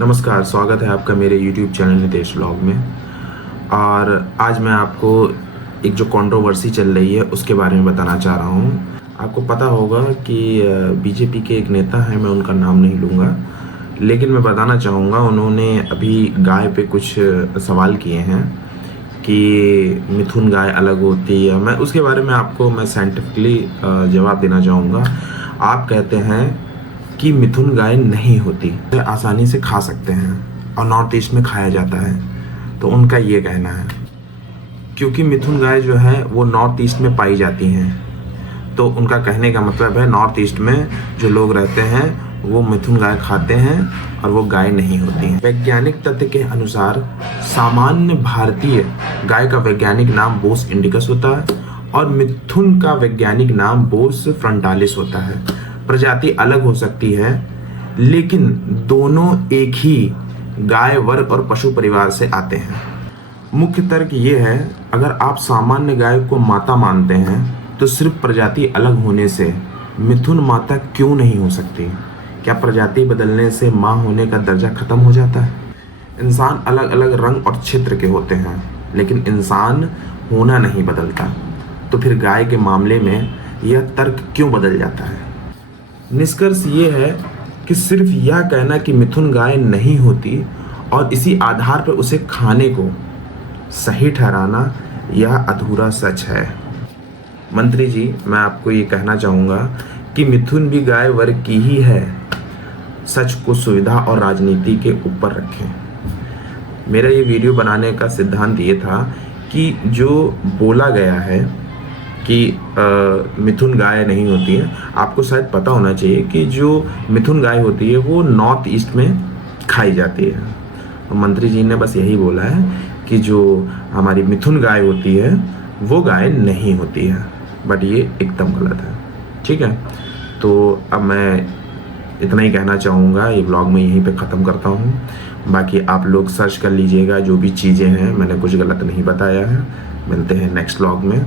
नमस्कार, स्वागत है आपका मेरे YouTube चैनल नितेश व्लॉग में। और आज मैं आपको एक जो कंट्रोवर्सी चल रही है उसके बारे में बताना चाह रहा हूँ। आपको पता होगा कि बीजेपी के एक नेता हैं, मैं उनका नाम नहीं लूँगा, लेकिन मैं बताना चाहूँगा उन्होंने अभी गाय पे कुछ सवाल किए हैं कि मिथुन गाय अलग होती है। मैं उसके बारे में आपको साइंटिफिकली जवाब देना चाहूँगा। आप कहते हैं कि मिथुन गाय नहीं होती, तो आसानी से खा सकते हैं और नॉर्थ ईस्ट में खाया जाता है, तो उनका ये कहना है। क्योंकि मिथुन गाय जो है वो नॉर्थ ईस्ट में पाई जाती हैं, तो उनका कहने का मतलब है नॉर्थ ईस्ट में जो लोग रहते हैं वो मिथुन गाय खाते हैं और वो गाय नहीं होती हैं। वैज्ञानिक तथ्य के अनुसार सामान्य भारतीय गाय का वैज्ञानिक नाम बोस इंडिकस होता है और मिथुन का वैज्ञानिक नाम बोस फ्रंटालिस होता है। प्रजाति अलग हो सकती है, लेकिन दोनों एक ही गाय वर्ग और पशु परिवार से आते हैं। मुख्य तर्क ये है, अगर आप सामान्य गाय को माता मानते हैं तो सिर्फ प्रजाति अलग होने से मिथुन माता क्यों नहीं हो सकती? क्या प्रजाति बदलने से माँ होने का दर्जा खत्म हो जाता है? इंसान अलग अलग रंग और क्षेत्र के होते हैं, लेकिन इंसान होना नहीं बदलता। तो फिर गाय के मामले में यह तर्क क्यों बदल जाता है? निष्कर्ष ये है कि सिर्फ यह कहना कि मिथुन गाय नहीं होती और इसी आधार पर उसे खाने को सही ठहराना, यह अधूरा सच है। मंत्री जी, मैं आपको ये कहना चाहूँगा कि मिथुन भी गाय वर्ग की ही है। सच को सुविधा और राजनीति के ऊपर रखें। मेरा ये वीडियो बनाने का सिद्धांत ये था कि जो बोला गया है कि मिथुन गाय नहीं होती है, आपको शायद पता होना चाहिए कि जो मिथुन गाय होती है वो नॉर्थ ईस्ट में खाई जाती है। और मंत्री जी ने बस यही बोला है कि जो हमारी मिथुन गाय होती है वो गाय नहीं होती है, बट ये एकदम गलत है। ठीक है, तो अब मैं इतना ही कहना चाहूँगा। ये ब्लॉग मैं यहीं पे ख़त्म करता हूँ। बाकी आप लोग सर्च कर लीजिएगा, जो भी चीज़ें हैं मैंने कुछ गलत नहीं बताया है। मिलते हैं नेक्स्ट ब्लॉग में।